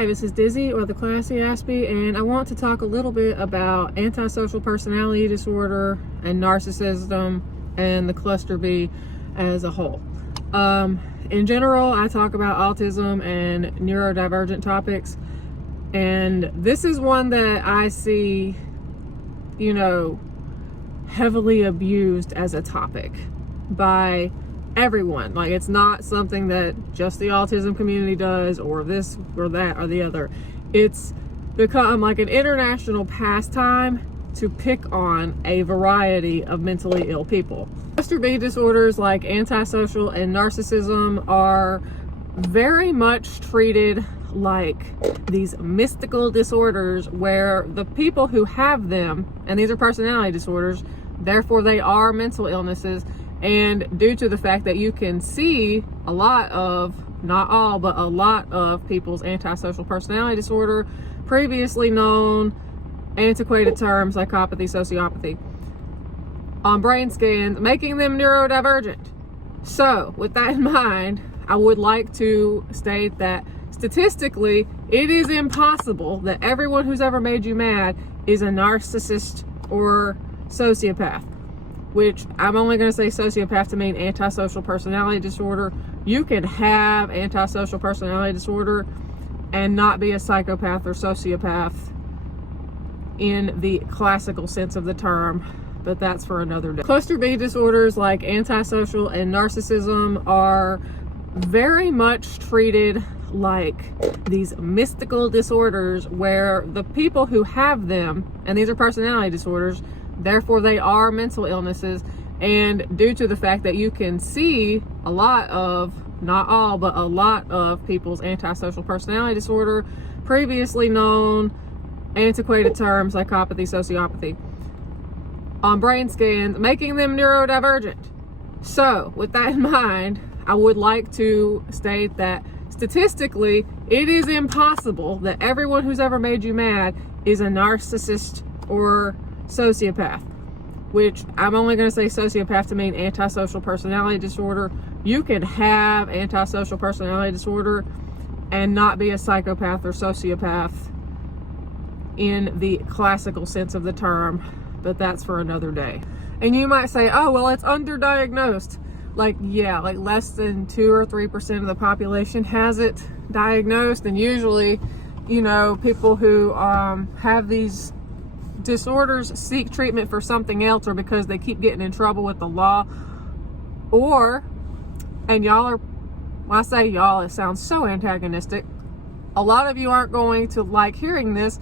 Hi, this is Dizzy, or the Classyaspie, and I want to talk a little bit about antisocial personality disorder and narcissism and the cluster B as a whole. In general, I talk about autism and neurodivergent topics, and this is one that I see, heavily abused as a topic by everyone. Like, it's not something that just the autism community does, or this or that or the other. It's become like an international pastime to pick on a variety of mentally ill people. Cluster B disorders like antisocial and narcissism are very much treated like these mystical disorders where the people who have them, and these are personality disorders, therefore they are mental illnesses. And due to the fact that you can see a lot of, not all, but a lot of people's antisocial personality disorder, previously known antiquated term psychopathy, sociopathy, on brain scans, making them neurodivergent. So with that in mind, I would like to state that statistically, it is impossible that everyone who's ever made you mad is a narcissist or sociopath. Which I'm only going to say sociopath to mean antisocial personality disorder. You can have antisocial personality disorder and not be a psychopath or sociopath in the classical sense of the term, but that's for another day. Cluster B disorders like antisocial and narcissism are very much treated like these mystical disorders where the people who have them, and these are personality disorders, therefore they are mental illnesses. And due to the fact that you can see a lot of, not all, but a lot of people's antisocial personality disorder, previously known antiquated term psychopathy, sociopathy, on brain scans, making them neurodivergent. So with that in mind, I would like to state that statistically, it is impossible that everyone who's ever made you mad is a narcissist or sociopath, which I'm only going to say sociopath to mean antisocial personality disorder. You can have antisocial personality disorder and not be a psychopath or sociopath in the classical sense of the term, but that's for another day. And you might say, oh, well, it's underdiagnosed. Like, yeah, like less than 2 or 3% of the population has it diagnosed. And usually, people who have these disorders seek treatment for something else, or because they keep getting in trouble with the law, or, and y'all are, when I say y'all, it sounds so antagonistic. A lot of you aren't going to like hearing this.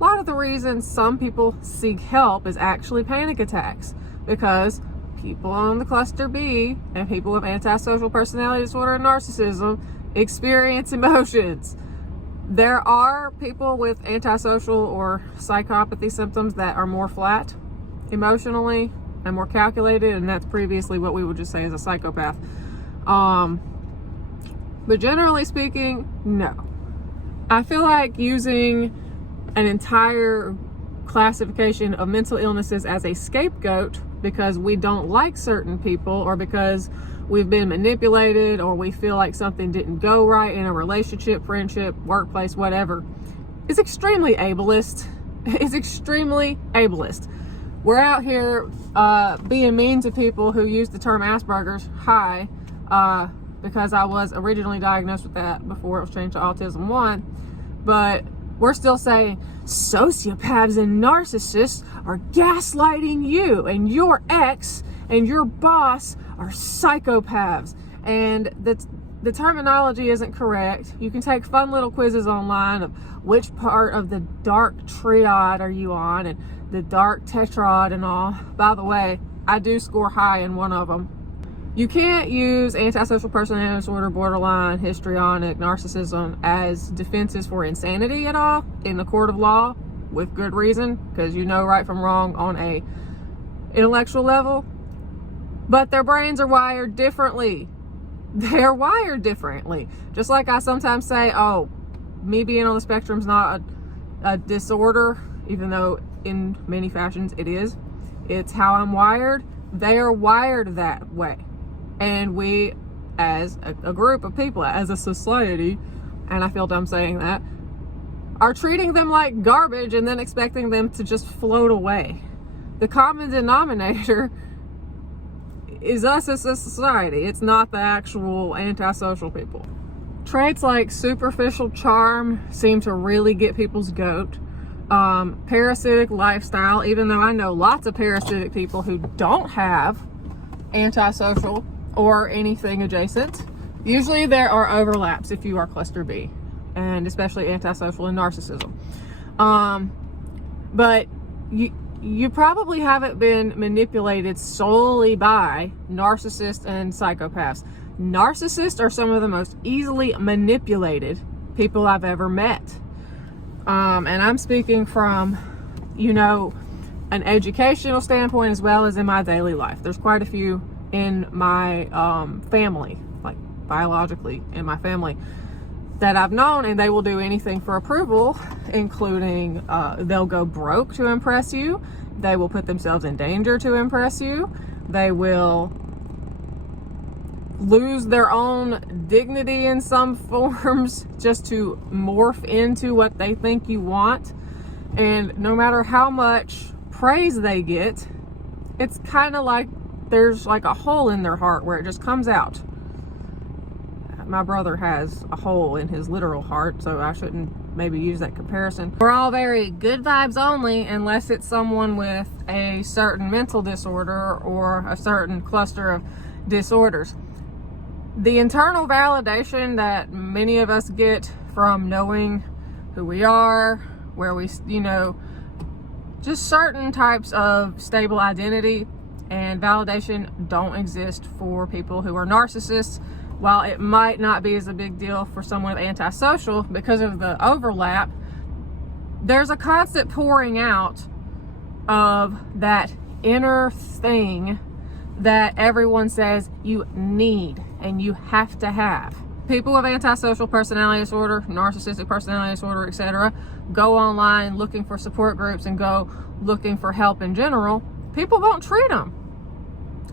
A lot of the reasons some people seek help is actually panic attacks, because people on the cluster B and people with antisocial personality disorder and narcissism experience emotions. There are people with antisocial or psychopathy symptoms that are more flat emotionally and more calculated, and that's previously what we would just say is a psychopath. But generally speaking, no. I feel like using an entire classification of mental illnesses as a scapegoat because we don't like certain people, or because we've been manipulated, or we feel like something didn't go right in a relationship, friendship, workplace, whatever, is extremely ableist. It's extremely ableist. We're out here being mean to people who use the term Asperger's. Because I was originally diagnosed with that before it was changed to Autism 1. But we're still saying sociopaths and narcissists are gaslighting you, and your ex and your boss are psychopaths. And the terminology isn't correct. You can take fun little quizzes online of which part of the dark triad are you on, and the dark tetrad and all. By the way, I do score high in one of them. You can't use antisocial personality disorder, borderline, histrionic, narcissism as defenses for insanity at all in the court of law, with good reason, because you know right from wrong on a intellectual level. But their brains are wired differently. They're wired differently. Just like I sometimes say, oh, me being on the spectrum is not a disorder, even though in many fashions it is. It's how I'm wired. They are wired that way. And we, as a group of people, as a society, and I feel dumb saying that, are treating them like garbage and then expecting them to just float away. The common denominator is us as a society. It's not the actual antisocial people. Traits like superficial charm seem to really get people's goat. Parasitic lifestyle, even though I know lots of parasitic people who don't have antisocial or anything adjacent. Usually there are overlaps if you are cluster B, and especially antisocial and narcissism. But you probably haven't been manipulated solely by narcissists and psychopaths. Narcissists are some of the most easily manipulated people I've ever met. And I'm speaking from, an educational standpoint as well as in my daily life. There's quite a few in my family, like biologically in my family, that I've known, and they will do anything for approval, including they'll go broke to impress you. They will put themselves in danger to impress you. They will lose their own dignity in some forms just to morph into what they think you want. And no matter how much praise they get, it's kind of like there's like a hole in their heart where it just comes out. My brother has a hole in his literal heart, so I shouldn't maybe use that comparison. We're all very good vibes only unless it's someone with a certain mental disorder or a certain cluster of disorders. The internal validation that many of us get from knowing who we are, where we, just certain types of stable identity and validation don't exist for people who are narcissists. While it might not be as a big deal for someone with antisocial because of the overlap, there's a constant pouring out of that inner thing that everyone says you need and you have to have. People with antisocial personality disorder, narcissistic personality disorder, etc., go online looking for support groups and go looking for help in general. People won't treat them.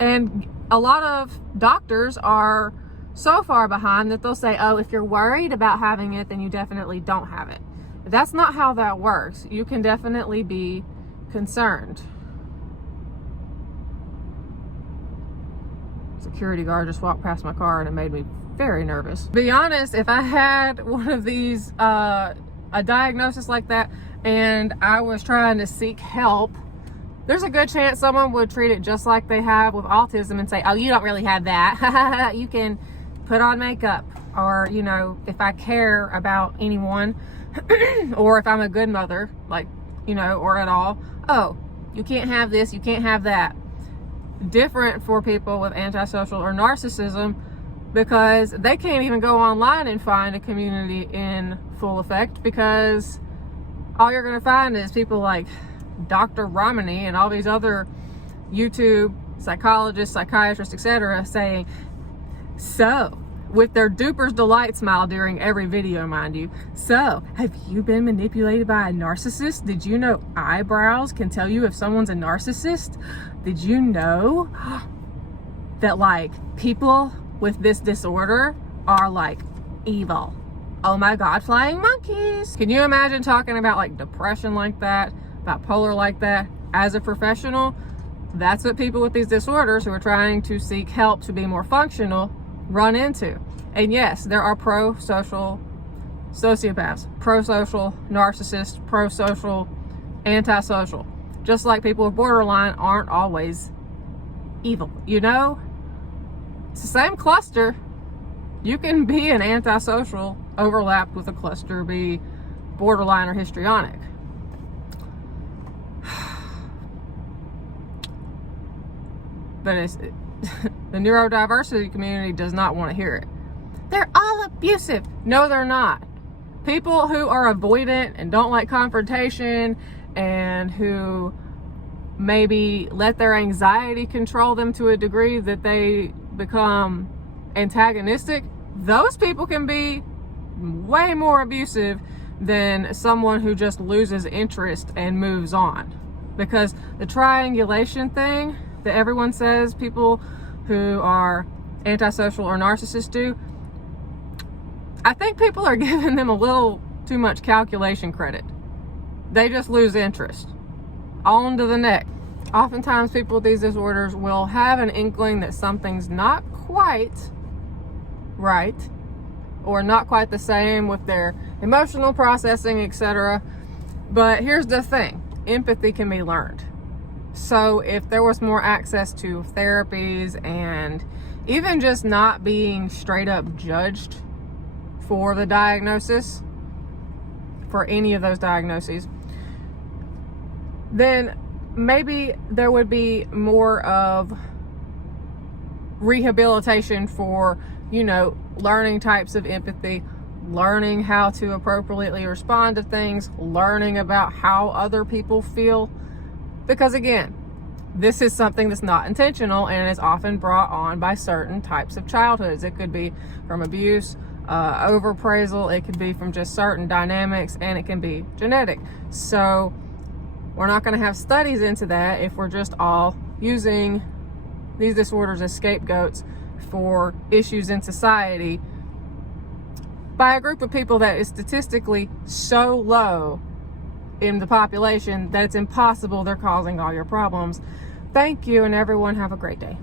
And a lot of doctors are so far behind that they'll say, oh, if you're worried about having it, then you definitely don't have it. That's not how that works. You can definitely be concerned. Security guard just walked past my car and it made me very nervous. To be honest, if I had one of these, a diagnosis like that, and I was trying to seek help, there's a good chance someone would treat it just like they have with autism and say, oh, you don't really have that. You can put on makeup. Or, if I care about anyone or if I'm a good mother, or at all, oh, you can't have this, you can't have that. Different for people with antisocial or narcissism, because they can't even go online and find a community in full effect, because all you're going to find is people like Dr. Romney and all these other YouTube psychologists, psychiatrists, etc. saying, so, with their duper's delight smile during every video, mind you, so, have you been manipulated by a narcissist? Did you know eyebrows can tell you if someone's a narcissist? Did you know that people with this disorder are evil? Oh my God, flying monkeys. Can you imagine talking about depression like that, bipolar like that as a professional? That's what people with these disorders who are trying to seek help to be more functional run into. And yes, there are pro-social sociopaths, pro-social narcissists, pro-social antisocial. Just like people with borderline aren't always evil, It's the same cluster. You can be an antisocial overlapped with a cluster B, borderline, or histrionic. But the neurodiversity community does not want to hear it. They're all abusive. No, they're not. People who are avoidant and don't like confrontation and who maybe let their anxiety control them to a degree that they become antagonistic, those people can be way more abusive than someone who just loses interest and moves on. Because the triangulation thing that everyone says people who are antisocial or narcissists do, I think people are giving them a little too much calculation credit. They just lose interest. On to the next. Oftentimes people with these disorders will have an inkling that something's not quite right or not quite the same with their emotional processing, etc. But here's the thing, empathy can be learned. So if there was more access to therapies and even just not being straight up judged for the diagnosis, for any of those diagnoses, then maybe there would be more of rehabilitation for, learning types of empathy, learning how to appropriately respond to things, learning about how other people feel. Because again, this is something that's not intentional and is often brought on by certain types of childhoods. It could be from abuse, overpraisal, it could be from just certain dynamics, and it can be genetic. So we're not going to have studies into that if we're just all using these disorders as scapegoats for issues in society by a group of people that is statistically so low in the population that it's impossible they're causing all your problems. Thank you, and everyone have a great day.